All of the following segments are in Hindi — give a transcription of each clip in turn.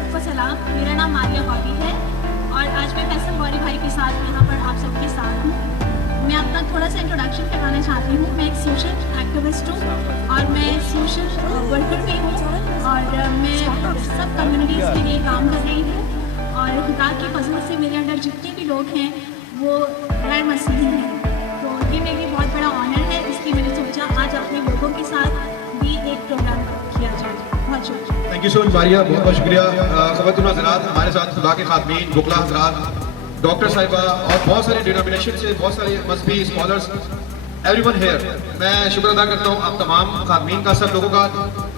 सबको सलाम। मेरा नाम मारिया गौरी है और आज मैं फैसल गौरी भाई के साथ यहाँ पर आप सबके साथ हूँ। मैं अपना थोड़ा सा इंट्रोडक्शन करवाना चाहती हूँ। मैं एक सोशल एक्टिविस्ट हूँ और मैं सोशल वर्कर भी हूँ और मैं सब कम्युनिटीज़ के लिए काम कर रही हूँ और खुदा की फजल से मेरे अंदर जितने भी लोग हैं वो गैर मसीही हैं। तो ये मेरे लिए बहुत बड़ा ऑनर है, इसलिए मैंने सोचा आज अपने लोगों के साथ भी एक प्रोग्राम किया जाए। बहुत शुक्रिया। Thank you so much Maria, बहुत बहुत शुक्रिया। ख़वातीन हज़रात, हमारे साथ खुदा के खातमीन, बुकला हज़रात, डॉक्टर साहिबा और बहुत सारे डिनोमिनेशन से बहुत सारे मजहबी स्कॉलर्स, एवरीवन हेयर। मैं शुक्र अदा करता हूँ आप तमाम खातमीन का, सब लोगों का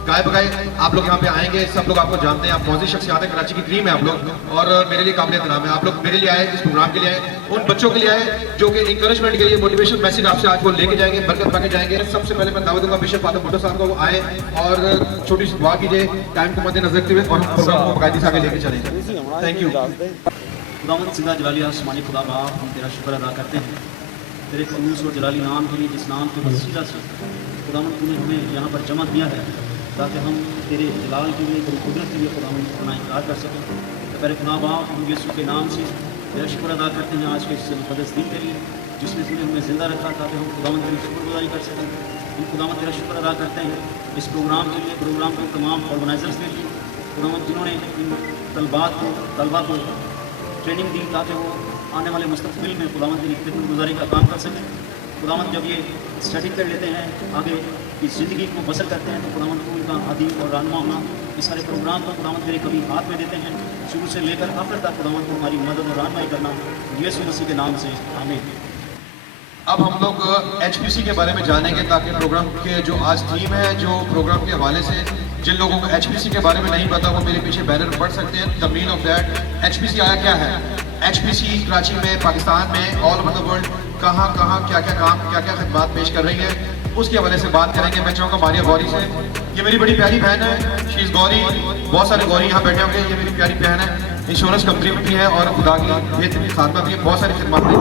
गाय बगाए आप लोग यहाँ पे आएंगे। सब लोग आपको जानते हैं, आप मौजूद शख्सियात हैं, कराची की क्रीम है आप लोग और मेरे लिए काबिल एहतराम है। आप लोग मेरे लिए आए, इस प्रोग्राम के लिए आए, उन बच्चों के लिए आए जो कि इंकरेजमेंट के लिए मोटिवेशन मैसेज आपसे आज वो लेके जाएंगे, बरकत पाके जाएंगे। सबसे पहले मैं दावत दूंगा बिशप फादर भुट्टो साहब को, वो आए और छोटी सी दुआ कीजिए टाइम को मद्देनजर रखते हुए और हम प्रोग्राम को बाकायदे से आगे लेके चलेंगे। Thank you. खुदावंद जिंदा जलाली आसमानी खुदा बाप, हम तेरा शुक्र अदा करते हैं तेरे खलूस और जलाली नाम के लिए, जिस नाम के वसीला से खुदावंद तूने हमें यहाँ पर जमा किया है ताकि हम तेरे जलाल के लिए, तेरी कुदरत के लिए खुदावंद अपना इनकार कर सकें। तो पहले खुदा बाप, हम यीशु के नाम से तेरा शुक्र अदा करते हैं आज के इस मुक़द्दस दिन के लिए जिसमें तूने हमें ज़िंदा रखा ताकि हम खुदावंद तेरी शुक्रगुजारी कर सकें। हम खुदावंद तेरा शुक्र अदा करते हैं इस प्रोग्राम के लिए, प्रोग्राम के तमाम ऑर्गेनाइजर्स के लिए, खुदावंद जिन्होंने इन तलबा को ट्रेनिंग दी ताकि वो आने वाले मुस्तक़बिल में खुदावंद तेरी खिदमतगुज़ारी का काम कर सकें। खुदावंद जब ये स्टडी कर लेते हैं, आगे की ज़िंदगी को बसर करते हैं, तो खुदावंद को उनका आदि और रहनुमा होना, इस सारे प्रोग्राम को खुदावंद तेरे कभी हाथ में देते हैं, शुरू से लेकर आखिर तक खुदावंद को हमारी मदद और रहनुमाई करना यीशु मसीह के नाम से आमीन। अब हम लोग HPC के बारे में जानेंगे ताकि प्रोग्राम के जो आज थीम है, जो प्रोग्राम के हवाले से जिन लोगों को HPC के बारे में नहीं पता वो मेरे पीछे बैनर पढ़ सकते हैं। The mean of that, HPC आया क्या है। HPC कराची में, पाकिस्तान में, ऑल ओवर द वर्ल्ड कहाँ क्या क्या काम, क्या क्या खिदमत पेश कर रही है, उसके हवाले से बात करेंगे। मैं चाहूँगा मारिया गौरी से, ये मेरी बड़ी प्यारी बहन है, शी इज़ गौरी। बहुत सारे गौरी यहाँ बैठे होंगे, ये मेरी प्यारी बहन है, इंश्योरेंस कंपनी में भी है और खुदा की बेहतरीन खातमा भी है, बहुत सारी खिदमत है।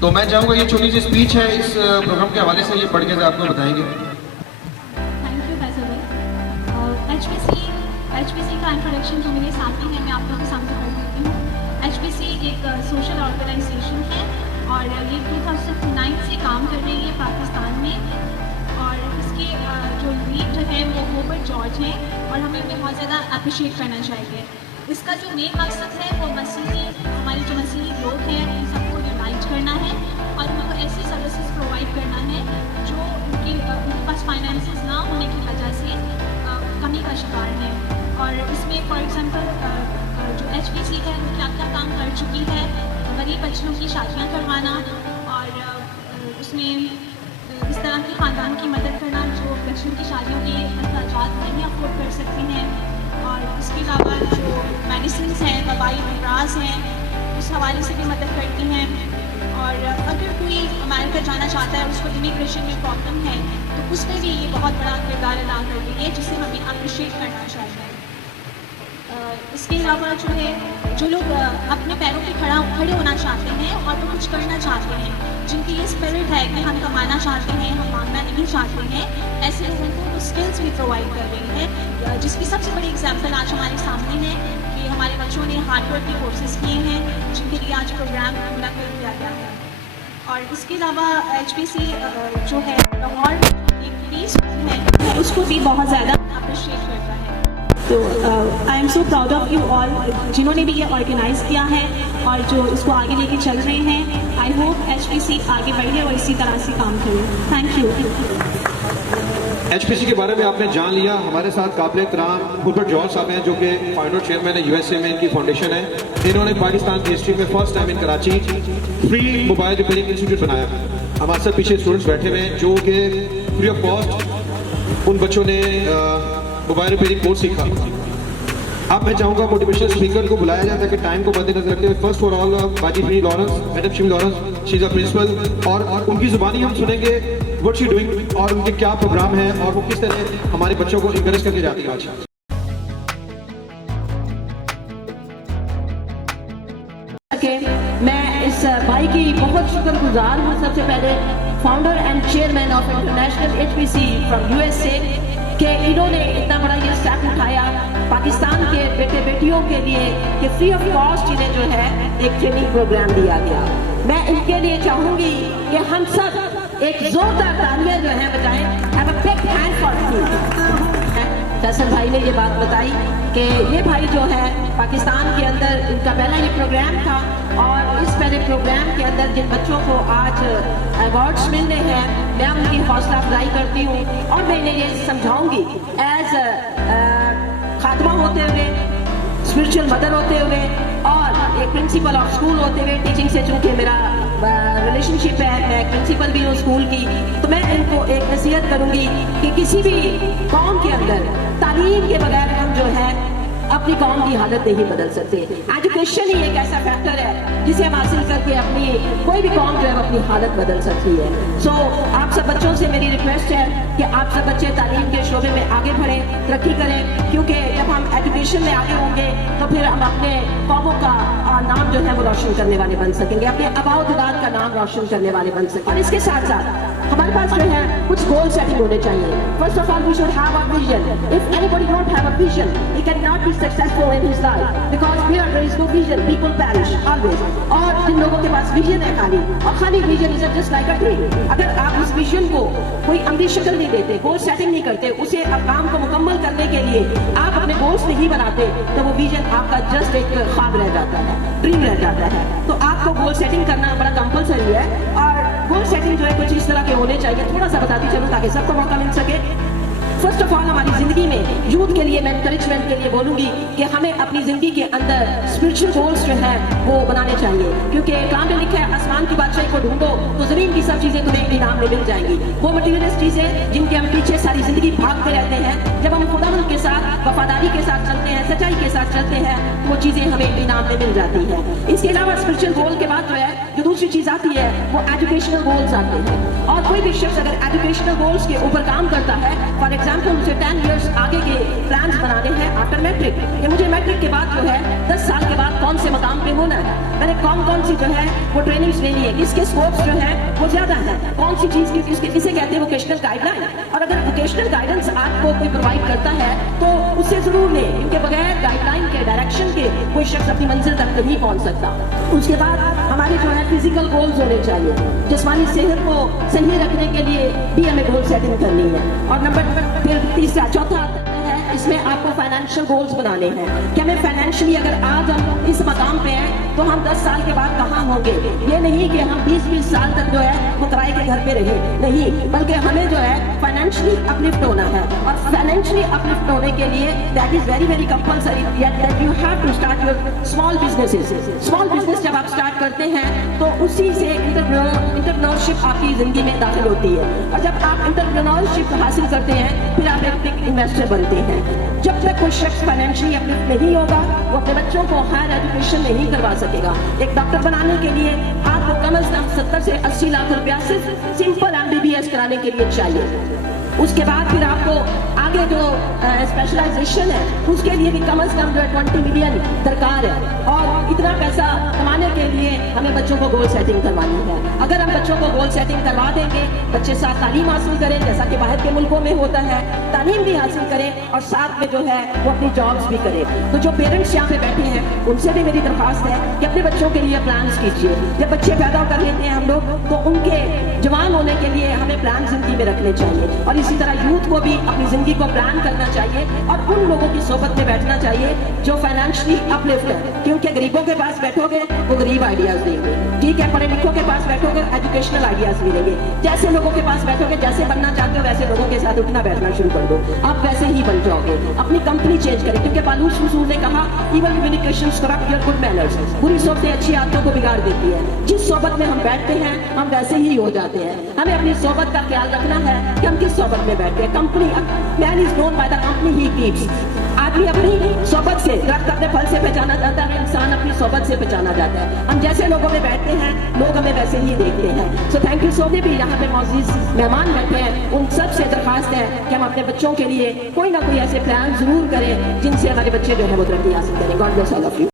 तो मैं चाहूँगा ये छोटी सी स्पीच है इस प्रोग्राम के हवाले से, ये पढ़ के आपको बताएंगे। थैंक यू फैसल भाई। HPC का इंट्रोडक्शन जो मेरे सामने है, मैं आप लोगों के सामने पढ़ देती हूँ। HPC एक सोशल ऑर्गेनाइजेशन है और ये 2009 से काम कर रही है पाकिस्तान में और इसके जो लीड है वो रोबर्ट जॉर्ज हैं और हमें उन्हें बहुत ज़्यादा अप्रिशिएट करना चाहिए। इसका जो मेन मकसद है वो हमारे जो मसीही लोग हैं उन सबको यूनाइट करना है और उनको ऐसी सर्विसेज प्रोवाइड करना है जो उनके पास फाइनेंसेस ना होने की वजह से कमी का शिकार है। और इसमें फॉर एग्जांपल जो HPC है वो क्या क्या काम कर चुकी है, गरीब बच्चों की शादियाँ करवाना और उसमें इस तरह के ख़ानदान की मदद करना जो बच्चों की शादियों के अखराजात नहीं अफोर्ड कर सकते हैं। और इसके अलावा जो मेडिसिन हैं, वबाई अमराज हैं, उस हवाले से भी मदद करती हैं। और अगर कोई अमेरिका जाना चाहता है, उसको इमिग्रेशन में प्रॉब्लम है, तो उसमें भी ये बहुत बड़ा किरदार अदा कर रही है जिसे हमें अप्रिशिएट करना चाहिए। इसके अलावा जो है, जो लोग अपने पैरों पे खड़े होना चाहते हैं और वो कुछ करना चाहते हैं, जिनकी ये स्पिरिट है कि हम कमाना चाहते हैं, हम मांगना नहीं चाहते हैं, ऐसे लोगों को वो स्किल्स भी प्रोवाइड कर रही है, जिसकी सबसे बड़ी एग्जाम्पल आज हमारे सामने है कि हमारे बच्चों ने हार्डवर्क के कोर्सेज किए हैं जिनके लिए आज प्रोग्राम पूरा कर दिया गया है। और इसके अलावा HPC जो है लाहौर एक पीस है, उसको भी बहुत ज़्यादा अप्रिशिएट करता है। तो I am so proud of you all जिन्होंने भी ये ऑर्गेनाइज़ किया है और जो इसको आगे लेके चल रहे हैं। आई होप HPC आगे बढ़े और इसी तरह से काम करे। Thank you. HPC के बारे में आपने जान लिया। हमारे साथ काबिल एहतराम रोबर्ट जॉर्ज साहब हैं जो कि फाउंडर चेयरमैन है, USA में इनकी फाउंडेशन है। इन्होंने पाकिस्तान की हिस्ट्री में first time in Karachi free mobile repairing institute बनाया। हमारे साथ पीछे स्टूडेंट्स बैठे हुए हैं जो कि फ्री ऑफ कॉस्ट उन बच्चों ने मोबाइल रिपेयरिंग कोर्स सीखा। अब मैं चाहूँगा मोटिवेशनल स्पीकर को बुलाया जाए ताकि टाइम को मद्देनजर रखते हुए फर्स्ट फॉर ऑल बाजी फ्री लॉरेंस, मैडम शिमी Lawrence, she is a principal, और उनकी ज़ुबानी हम सुनेंगे व्हाट शी डूइंग और उनके क्या प्रोग्राम है और वो किस तरह हमारे बच्चों को इंकरेज करके जाती है आज। मैं इस भाई की बहुत शुक्रगुजार हूँ। सबसे पहले founder and chairman of international HPC from USA कि इन्होंने इतना बड़ा ये स्टेप उठाया पाकिस्तान के बेटे बेटियों के लिए कि फ्री ऑफ कॉस्ट इन्हें जो है एक ट्रेनिंग प्रोग्राम दिया गया। मैं इनके लिए चाहूंगी कि हम सब एक जोरदार तालियां जो है बजाएं। Have a big hand for Faisal भाई ने ये बात बताई कि ये भाई जो है पाकिस्तान के अंदर इनका पहला ये प्रोग्राम था और इस पहले प्रोग्राम के अंदर जिन बच्चों को आज अवार्ड्स मिलने हैं मैं उनकी हौसला अफजाई करती हूँ और मैं इन्हें ये समझाऊंगी एज खात्मा होते हुए, स्पिरिचुअल मदर होते हुए और एक प्रिंसिपल ऑफ स्कूल होते हुए, टीचिंग से चूंकि मेरा रिलेशनशिप है, मैं प्रिंसिपल भी हूँ स्कूल की, तो मैं इनको एक नसीहत करूंगी कि किसी भी कौम के अंदर तालीम के बगैर हम जो है अपनी कौम की हालत नहीं बदल सकते। एजुकेशन ही एक ऐसा फैक्टर है जिसे हम हासिल करके अपनी कोई भी कौम जो है अपनी हालत बदल सकती है। सो आप सब बच्चों से मेरी रिक्वेस्ट है कि आप सब बच्चे तालीम के शोबे में आगे बढ़ें, तरक्की करें, क्योंकि जब हम एजुकेशन में आगे होंगे तो फिर हम अपने कौमों का नाम जो है वो रोशन करने वाले बन सकेंगे, अपने आबाद का नाम रोशन करने वाले बन सकेंगे। और इसके साथ साथ हमारे पास जो है कुछ गोल सेटिंग होने चाहिए। First of all we should have a vision. If anybody don't have a vision he can not be successful in his life because where there is no vision people perish always. और जिन लोगों के पास विजन है खाली, और खाली vision is just like a dream, अगर आप उस विजन को कोई अमली शक्ल नहीं देते, गोल सेटिंग नहीं करते, उसे अब काम को मुकम्मल करने के लिए आप अपने गोल्स नहीं बनाते, तो वो विजन आपका जस्ट एक ख्वाब रह जाता है, ड्रीम रह जाता है। तो आपको गोल सेटिंग करना बड़ा कंपलसरी है और गोल सेटिंग जो है कुछ इस तरह के होने चाहिए। थोड़ा सा बताती चलूं ताकि सबको मौका मिल सके। फर्स्ट ऑफ ऑल हमारी जिंदगी में यूथ के लिए मैं एनकरेजमेंट के लिए बोलूंगी कि हमें अपनी जिंदगी के अंदर स्पिरिचुअल गोल्स जो है वो बनाने चाहिए, क्योंकि कलाम में लिखा है आसमान की बादशाही को ढूंढो तो जमीन की सब चीजें तुम्हें इनाम में मिल जाएंगी। वो मटीरियलिस्ट चीजें जिनके हम पीछे सारी जिंदगी भागते रहते हैं, जब हम खुदावंद के साथ वफादारी के साथ चलते हैं, सच्चाई के साथ चलते हैं, तो वो चीजें हमें इनाम में मिल जाती है। इसके अलावा स्पिरिचुअल गोल के बाद जो है जो दूसरी चीज आती है वो एजुकेशनल गोल्स आते हैं। और कोई भी शख्स अगर एजुकेशनल गोल्स के ऊपर काम करता है, फॉर एग्जाम्पल मुझे 10 इयर्स आगे के प्लान्स बनाने हैं आफ्टर मैट्रिक, कि मुझे मैट्रिक के बाद जो है 10 साल के बाद कौन से मकाम पे होना है, मैंने कौन सी जो है वो ट्रेनिंग्स लेनी है, किसके स्कोप्स जो है वो ज्यादा है, कौन सी चीज की किसे कहते हैं वोकेशनल गाइडलाइन। और अगर वोकेशनल गाइडेंस आपको कोई प्रोवाइड करता है तो उससे जरूर लें, क्योंकि बगैर गाइडलाइन के, डायरेक्शन के कोई शख्स अपनी मंजिल तक नहीं पहुंच सकता। उसके बाद हमारे जो है फिजिकल गोल्स होने चाहिए, जिस्मानी सेहत को सही रखने के लिए भी हमें गोल सेटिंग करनी है। और नंबर फिर तीसरा चौथा है इसमें आपको फाइनेंशियल गोल्स बनाने हैं कि हमें फाइनेंशियली अगर आज हम इस मकाम पे हैं तो हम 10 साल के बाद कहाँ होंगे। ये नहीं कि हम 20-20 साल तक जो है वो किराए के घर पे रहे, नहीं, बल्कि हमें जो है फाइनेंशियली अपलिफ्ट होना है। और फाइनेंशियली अपलिफ्ट होने के लिए that is very very compulsory that you have to start your small businesses. Small business जब आप स्टार्ट करते हैं तो उसी से एंटरप्रेन्योरशिप आपकी जिंदगी में दाखिल होती है, और जब आप एंटरप्रेन्योरशिप हासिल करते हैं फिर आप एक बिग इन्वेस्टर बनते हैं। जब तक कोई शख्स फाइनेंशियली अपलिफ्ट नहीं होगा वो अपने बच्चों को हायर एजुकेशन नहीं करवा सकेगा। एक डॉक्टर बनाने के लिए आपको कम से कम 70 से 80 लाख रुपया सिर्फ सिंपल MBBS कराने के लिए चाहिए। उसके बाद फिर आपको आगे जो स्पेशलाइजेशन है उसके लिए भी कम से कम जो है 20 मिलियन दरकार है, और इतना पैसा कमाने के लिए हमें बच्चों को गोल सेटिंग करवानी है। अगर हम बच्चों को गोल सेटिंग करवा देंगे, बच्चे साथ तालीम हासिल करें जैसा कि बाहर के मुल्कों में होता है, तालीम भी हासिल करें और साथ में जो है वो अपनी जॉब्स भी करें। तो जो पेरेंट्स यहाँ पे बैठे हैं उनसे भी मेरी दरख्वास्त है कि अपने बच्चों के लिए प्लान्स कीजिए। जब बच्चे पैदा कर लेते हैं हम लोग तो उनके जवान होने के लिए हमें प्लान जिंदगी में रखने चाहिए, और इसी तरह यूथ को भी अपनी जिंदगी को प्लान करना चाहिए और उन लोगों की सोबत में बैठना चाहिए जो फाइनेंशियली अपलिफ्ट है, क्योंकि गरीबों के पास बैठोगे वो गरीब आइडियाज देंगे, ठीक है, पढ़े लिखों के पास बैठोगे एजुकेशनल आइडियाज मिलेंगे। जैसे लोगों के पास बैठोगे, जैसे बनना चाहते हो वैसे लोगों के साथ उठना बैठना शुरू कर दो, आप वैसे ही बन जाओगे। अपनी कंपनी चेंज करें, क्योंकि पालूस रसूल ने कहा even communication corrupt your good manners, बुरी सोचें अच्छी आदतों को बिगाड़ देती है। जिस सोबत में हम बैठते हैं हम वैसे ही हो जाते हैं। हमें अपनी सोबत का ख्याल रखना है कि हम किस सोबत में बैठते हैं। Company, man is known by the company he keeps. आदमी अपनी सोबत से, दरख्त अपने फल से पहचाना जाता है, इंसान अपनी सोबत से पहचाना जाता है। हम जैसे लोगों में बैठते हैं लोग हमें वैसे ही देखते हैं। So thank you. सो भी यहाँ पे मौजूद मेहमान बैठे हैं उन सब से दरखास्त है कि हम अपने बच्चों के लिए कोई ना कोई ऐसे प्लान जरूर करें जिनसे हमारे बच्चे जो है वो तरक्की हासिल करें। God bless all of you.